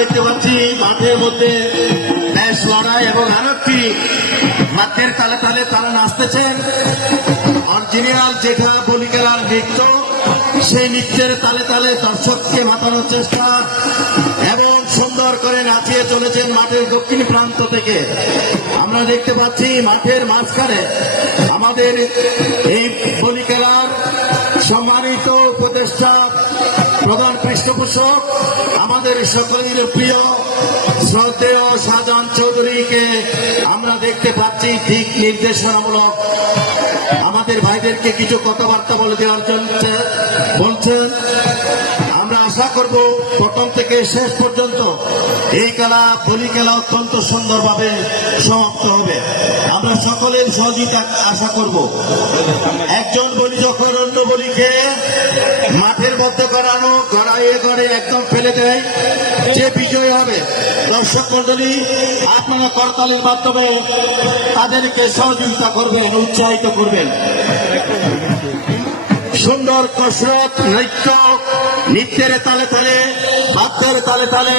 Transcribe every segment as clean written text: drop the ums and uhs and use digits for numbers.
দেখতে পাচ্ছি মাঠের মধ্যে বেশ লড়াই এবং আরো একটি মাঠের তালে তালে তারা নাচতেছেন। অরিজিনাল যেটা বলি খেলার নৃত্য, সেই নৃত্যের তালে তালে দর্শককে মাতানোর চেষ্টা এবং সুন্দর করে নাচিয়ে চলেছেন মাঠের দক্ষিণ প্রান্ত থেকে। আমরা দেখতে পাচ্ছি মাঠের মাঝখানে আমাদের এই বলি খেলার সম্মানিত উপদেষ্টা প্রধান পৃষ্ঠপোষক আমাদের সকলের প্রিয় শ্রদ্ধেয় শাহজাহান চৌধুরীকে আমরা দেখতে পাচ্ছি ঠিক নির্দেশনামূলক আমাদের ভাইদেরকে কিছু কথাবার্তা বলে দেওয়ার জন্য বলছেন। আমরা আশা করব প্রথম থেকে শেষ পর্যন্ত এই খেলা বলি খেলা অত্যন্ত সুন্দরভাবে সমাপ্ত হবে। আমরা সকলের সহযোগিতা আশা করব। একজন বলি যখন অন্য বলিকে মাঠের মধ্যে গড়াইয়ে গড়ে একদম ফেলে দেয়, যে বিজয়ী হবে দর্শক মন্ডলী আপনারা করতালির মাধ্যমে তাদেরকে সহযোগিতা করবেন, উৎসাহিত করবেন। সুন্দর কসরত নৃত্য, নৃত্যের তালে তালে বাদ্যের তালে তালে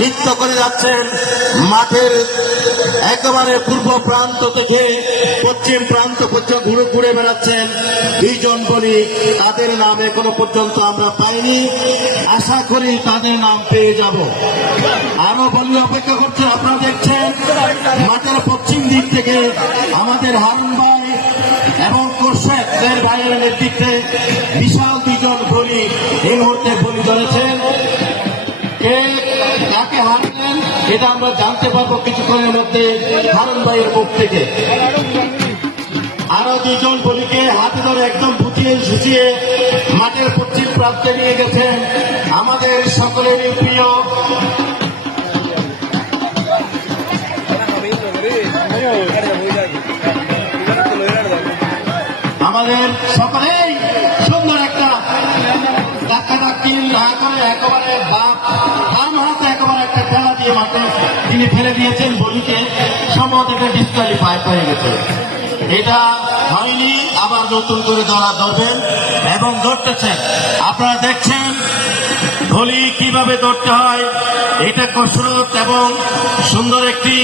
নৃত্য করে যাচ্ছেন মাঠের একেবারে পূর্ব প্রান্ত থেকে পশ্চিম প্রান্ত পর্যন্ত ঘুরে বেড়াচ্ছেন দুইজন বলি। তাদের নাম এখনো পর্যন্ত আমরা পাইনি, আশা করি তাদের নাম পেয়ে যাব। আরো বলি অপেক্ষা করছেন। আপনারা দেখছেন মাঠের পশ্চিম দিক থেকে আমাদের হারুন ভাই এবং কোর্শের ভাইয়ের নেতৃত্বে বিশাল দুজন বলি এই মুহূর্তে বলি ধরেছেন। কে কাকে হারলেন এটা আমরা জানতে পারবো কিছুক্ষণের মধ্যে হারুন ভাইয়ের মুখ থেকে। আরো দুজন বলিকে হাতে ধরে একদম বুঝিয়ে সুচিয়ে মাঠের পশ্চিম প্রান্তে নিয়ে গেছেন আমাদের সকলেরই প্রিয় আমাদের সকলেই সুন্দর একটা ধাক্কাধাক্কি না করে একেবারে বাম হাতে একেবারে একটা খেলা দিয়ে মাঠে তিনি ফেলে দিয়েছেন বলিকে, সম্ভবত এটা ডিসকালিফাই হয়ে গেছে। এটা হয়নি, আবার নতুন করে ধরবেন এবং ধরতেছেন। আপনারা দেখছেন বলি কিভাবে ধরতে হয়, এটা কসরত এবং সুন্দর একটি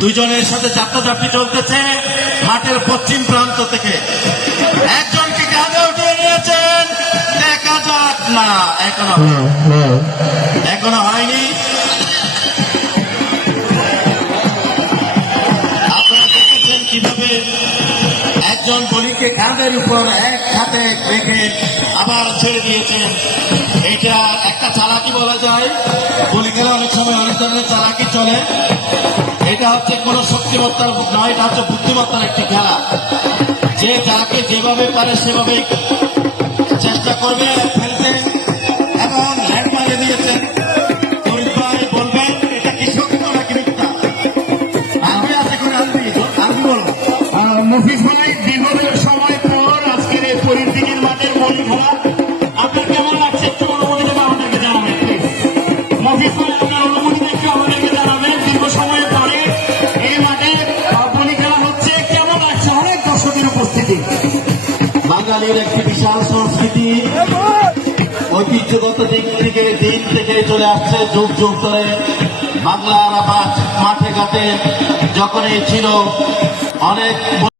দুইজনের সাথে যাত্রাযাত্রী চলতেছে মাঠের পশ্চিম প্রান্ত থেকে। একজনকে কাঁধে উঠিয়ে নিয়েছেন, দেখা যাক না এখনো হয়নি। আপনারা দেখেছেন কিভাবে একজন বলিকে কাঁধের উপর এক হাতে রেখে আবার ছেড়ে দিয়েছেন। এটা একটা চালাকি বলা যায়। বলি খেলা অনেক সময় অনেক ধরনের চালাকি চলে। এটা হচ্ছে কোন শক্তিমত্তার নয়, এটা হচ্ছে বুদ্ধিমত্তার একটি খেলা। যে যাকে যেভাবে পারে সেভাবে চেষ্টা করবে ফেলতে এবং ল্যান্ড মারিয়ে দিয়েছেন। বলবেন এটা কি সত্য নাকি মিথ্যা? আমি আশা করে আমি বলবো মফিজ ভাই দীর্ঘদিন সময় পর আজকের এই পরিস্থিতির মাঠের বলি খেলা আপনার কেমন লাগছে একটু অনুমতি দেবে আমাদেরকে জানাবেন প্লিজ। মফিজ ভাই আপনার অনুমতি দেখে আমাদেরকে জানাবেন দীর্ঘ সময়ের পরে এই মাঠে বলি খেলা হচ্ছে, কেমন লাগছে? অনেক দর্শকের উপস্থিতি। বাঙালির একটি বিশাল সংস্কৃতি ঐতিহ্যগত দিক থেকে চলে আসছে যুগ যুগ ধরে। বাংলার মাঠে ঘাটে যখন এই ছিল অনেক